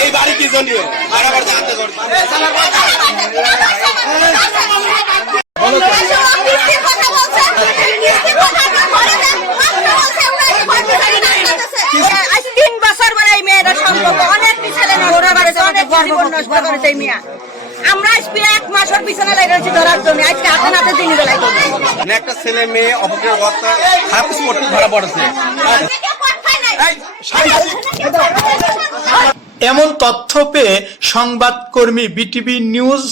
এই বাড়ি কি জনীয়? জানতে করতে আজ তিন বছর পরে এই মেয়েটা সম্পর্ক। অনেক ছেলে অনেক জীবন নষ্ট করেছে মেয়া আমরা আজ প্রায় এক মাসের পিছনে জন্য হাতে দিন বেলায় মানে একটা ছেলে মেয়ে অপকের খারাপ কিছু করতে ধরা পড়েছে এমন তথ্য পেয়ে সংবাদকর্মী বিটিভি নিউজ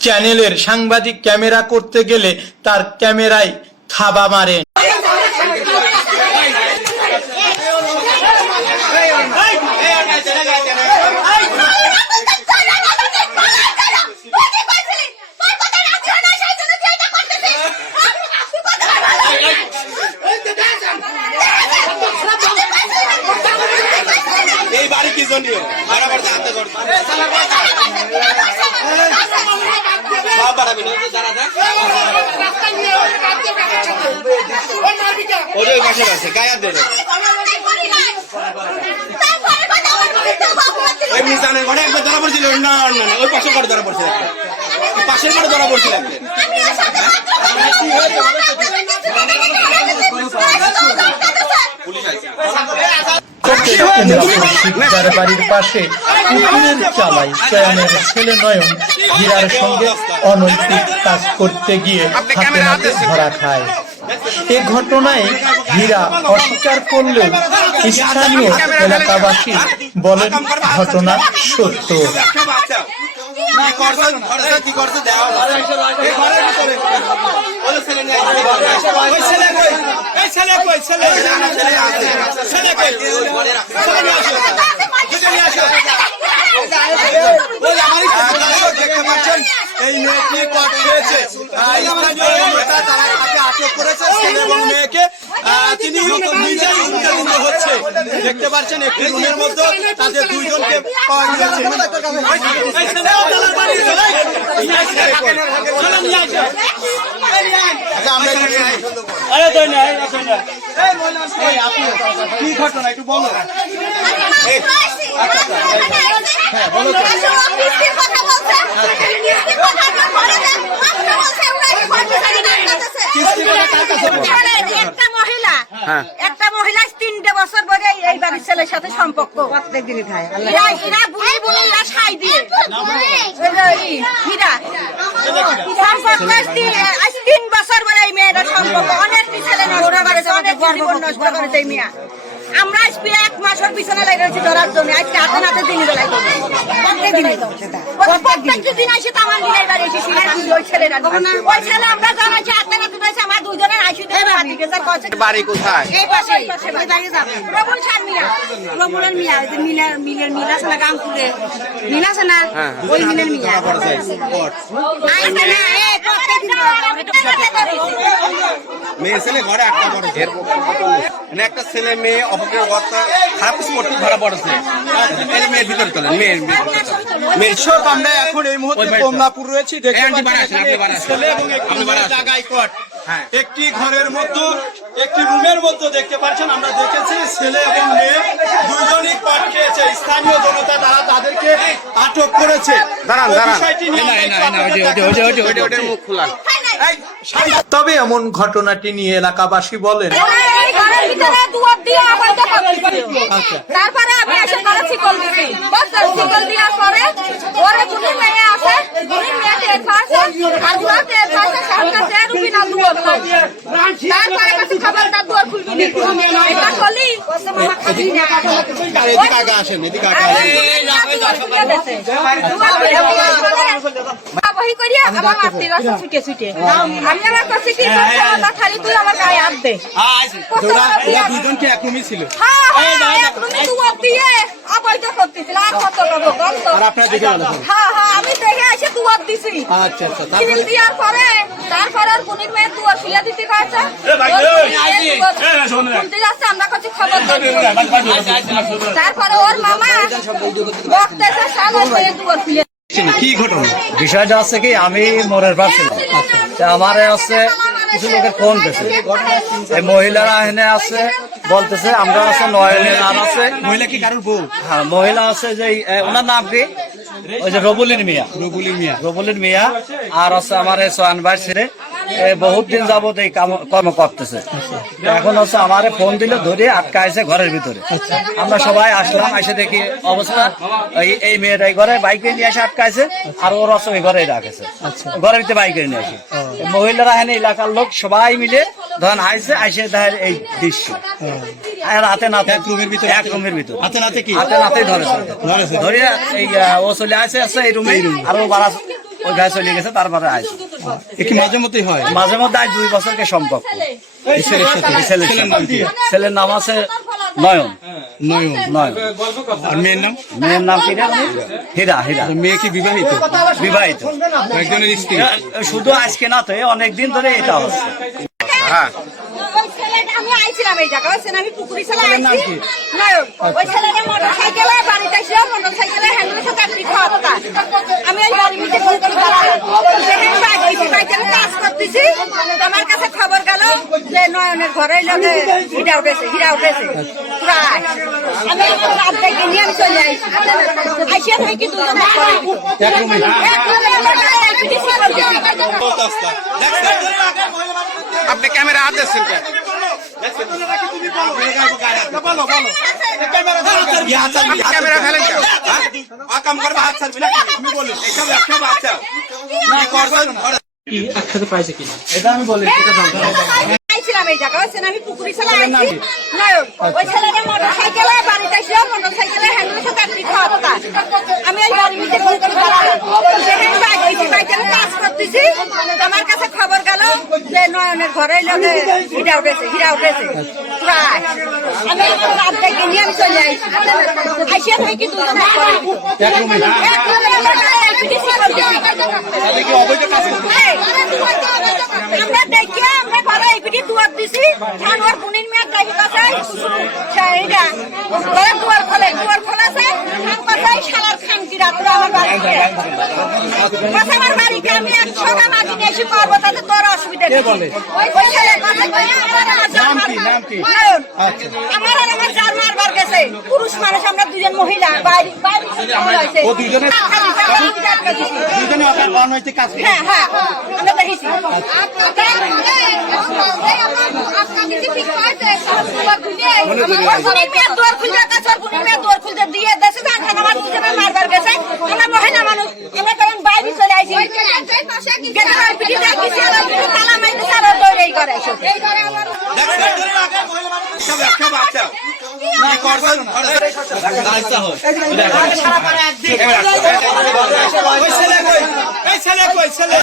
চ্যানেলের সাংবাদিক ক্যামেরা করতে গেলে তার ক্যামেরায় থাবা মারেন এই বাড়ি কি জনীয় বাড়াবার জানতে করতে সব বাড়াবি না জানা যাক ওদের পাশে আছে গায়ার দেবে ওই ঘরে একবার ধরা পড়ছিল না না ওই পাশের ঘরে ধরা ওই পাশের ঘরে ধরা পড়ছিল একটা পুলিশ আছে শিকদার বাড়ির পাশে পুকুরের চালাই চয়নের ছেলে নয়ন হীরার সঙ্গে অনৈতিক কাজ করতে গিয়ে হাতে হাতে ধরা খায় এ ঘটনায় হীরা অস্বীকার করলেও স্থানীয় এলাকাবাসী বলেন ঘটনা সত্য কি করছে ধরেছে কি করছে দেওয়া এই ঘরের ভিতরে ওই ছেলে ছেলে কই এই ছেলে কই ছেলে এই মেয়েটি কট খেয়েছে আহ, তারা তাকে আটক করেছে ছেলে এবং মেয়েকে তিনি নিজেই উত্তেজিত হচ্ছে দেখতে পাচ্ছেন একটি রুমের মধ্যে তাদের দুইজনকে পাওয়া গিয়েছে নিয়ে আসো, একটু শুনি। কি ঘটনা একটু বলো একটা মহিলা একটা মহিলা তিনটে বছর ধরে এই বাড়ির ছেলের সাথে সম্পর্ক। এরা এরা বুড়ি বুড়ি এরা সাই দিয়ে। হীরা। সম্পর্ক আজ তিন- বছর বলে এই মেয়েটা সম্পর্ক। অনেক ছেলে নষ্ট অনেক জীবন নষ্ট করেছে এই মেয়া। আমরা আজ এক মাসের পিছনে লেগেছি ধরার জন্য। আজকে হাতে নাতে দিন বেলায় প্রত্যেক দিন। প্রত্যেকটা দিন আসে তো আমার দিনের বাড়ি এসেছি ওই ছেলেরা ওই ছেলে আমরা জানাচ্ছি হাতে নাতে দিয়েছে আমার দুজনের আইসি বাড়ি কোথায়? এই পাশে। এই বাড়ি। যাবে প্রবল সার মিয়া। প্রবলের মিয়া। ওই যে মিলের মিলের মিল আছে না গামপুরে। মিল আছে না? ওই মিলের মিয়া। আইসে না এই প্রত্যেক দিন মেয়ে ছেলে ঘরে একটা মানে একটা ছেলে মেয়ে অপকের বক্তা খারাপ কিছু করতে ধরা পড়েছে এই মেয়ের ভিতরে চলেন মেয়ের মেয়ের দর্শক আমরা এখন এই মুহূর্তে কমলাপুর রয়েছি দেখতে এই আন্টি পাচ্ছেন বাড়ি আসেন, এখানে আপনি বাড়ি একটি। জায়গায় কট হ্যাঁ। ঘরের মতো একটি রুমের মতো দেখতে পাচ্ছেন আমরা দেখেছি ছেলে এবং মেয়ে দুইজনই কট খেয়েছে স্থানীয় জনতা তারা তাদেরকে আটক করেছে দাঁড়ান, দাঁড়ান। বিষয়টি নিয়ে তবে এমন ঘটনাটি নিয়ে এলাকাবাসী বলেন। করতেছিল। তারপরে আমি এসে ঘরে শিকল দিছি। শিকল দেওয়ার পরে ওরে দুটি মেয়ে পাচ্ছে সামনে সে রুবি না দুয়ার খুলবে। তারপরে কাছে খবরদার দুয়ার খুলবি না এটা করলি মামা খাবি না আর এদিকে আগে আসেন এদিকে আগে আসেন বহি করিয়া আমার মারতে গেছে ছুটে ছুটে আমি আমার কাছে কি করতে খালি তুই আমার গায়ে হাত দে ওরা ওরা দুইজনকে একরুমই ছিল হ্যাঁ হ্যাঁ তুমি দুয়ার দিয়ে অবৈধ করতেছিল আর কত করব বন্ধ আর আপনারা দেখে হ্যাঁ হ্যাঁ দুয়ার দিছি। আচ্ছা আচ্ছা সিভিল তারপরে দেওয়ার পরে তারপরে আর পুনির মেয়ে দুয়ার খুলে দিতে যাচ্ছে আমরা কাছে খবর তারপরে ওর মামা বক্তেছে সাগর হয়ে দুয়ার খুলে কি ঘটনা? বিষয়টা হচ্ছে কি আমি মোড়ের পাশে আমারে হচ্ছে কিছু লোকের ফোন পেয়েছে এই মহিলারা এখানে আছে বলতেছে আমরা আছে নয়নের আর আছে মহিলা কি কারোর বউ? হ্যাঁ মহিলা আছে যে ওনার নাম কি? ওই যে রবুলিন মিয়া। রবুলিন মিয়া। রবুলিন মিয়া আর হচ্ছে আমার সোয়ান ভাই ছেলে। বহুত দিন যাবত এই কর্ম করতেছে। এখন হচ্ছে আমারে ফোন দিলে ধরে আটকাইছে ঘরের ভিতরে। আমরা সবাই আসলাম এসে দেখি অবস্থা। এই মেয়েটাই ঘরে বাইকে নিয়ে এসে আটকাইছে আর ওর ওই ঘরেই রাখেছে। ঘরের ভিতরে বাইকে নিয়ে আসে মহিলারা এখানে এলাকার লোক সবাই মিলে ধরেন আইসে আইসে দেখার এই দৃশ্য। আর হাতে নাতে এক রুমের ভিতরে এক রুমের ভিতরে। হাতে নাতে কি? হাতে নাতেই ধরেছে। ধরেছে। ধরে এই ও চলে আসে আছে এই রুমে আর ও বাড়া ওই গায়ে চলে গেছে তারপরে আইসে এ কি মাঝে মধ্যেই হয়? মাঝে মধ্যে আজ দুই বছরকে সম্পর্ক এই ছেলের সাথে ছেলের ছেলের নাম কি? ছেলের নাম আছে নয়ন। নয়ন। নয়ন। আর মেয়ের নাম? মেয়ের নাম কি রে? হীরা হীরা। আর মেয়ে কি বিবাহিত? বিবাহিত। একজনের স্ত্রী। শুধু আজকে না তো অনেকদিন ধরে এটা হচ্ছে ওই আমি আইছিলাম এই জায়গায়। ওই আমি পুকুরি ছেলে আইছি। নয়ন। ওই ছেলেটা মোটর সাইকেলে বাড়িতে এসে মোটর সাইকেলে হ্যান্ডেলের সাথে আপনি খাওয়াতা আমি ওই বাড়ির নিচে ফোন করে দাঁড়ালাম সেখানে বাইক গেছি বাইকে আমি কাজ করতেছি আমার কাছে খবর গেল যে নয়নের ঘরে লোকে হিরা উঠেছে হিরা উঠেছে আমি আমার রাত নিয়ে আমি চলে থেকে দুজন। আপনি ক্যামেরা হাত দিচ্ছেন কেন ক্যামেরা ফেলেন কেন হ্যাঁ? করবে হাত ছাড়বি না তুমি বলুন এইসব একসব আচ্ছা কি এটা আমি বলি এটা জানতে আইছিলাম এই জায়গায়। ওই আমি পুকুরি ছেলে আইছি। নয়ন ওই ছেলেটা মোটর সাইকেলে বাড়িতে এসে মোটর সাইকেলে হ্যান্ডেলের সাথে আপনি আমি আমি কাজ করতেছি? আমার কাছে খবর গেল যে নয়নের ঘরে লোকে হিরা উঠেছে হিরা উঠেছে। প্রায় আমি আমার রাত দেখে নিয়ে আমি চলে আইছি। আইসিয়া থেকে দুজন এক রুমে এক রুমে আমার LPG ছিল। এই, আমরা দেখি আমরা ঘরে এপিটি দুয়ার দিছি বুনির মেয়ে যাই কাছে সেইটা ঘরে দুয়ার খোলে, দুয়ার খোলাছে খান কাছে শালার খান কি রাত্রে আমার বাড়িতে। আমার বাড়িতে আমি একশো এসে করব তাতে তোর অসুবিধা। আমার আর আমার মারবার গেছে। পুরুষ মানুষ আমরা দুজন মহিলা বাইরে বাইরে হয়েছে। ও দুইজনে- খালি খালি আটকে দিছি। দুজনে আপনার বান হইতে কাজ করে হ্যাঁ হ্যাঁ আমরা দেখেছি। মহিলা মানুষ আমরা একসব চলে আসি করছেন ওই ছেলে কই এই ছেলে কই ছেলে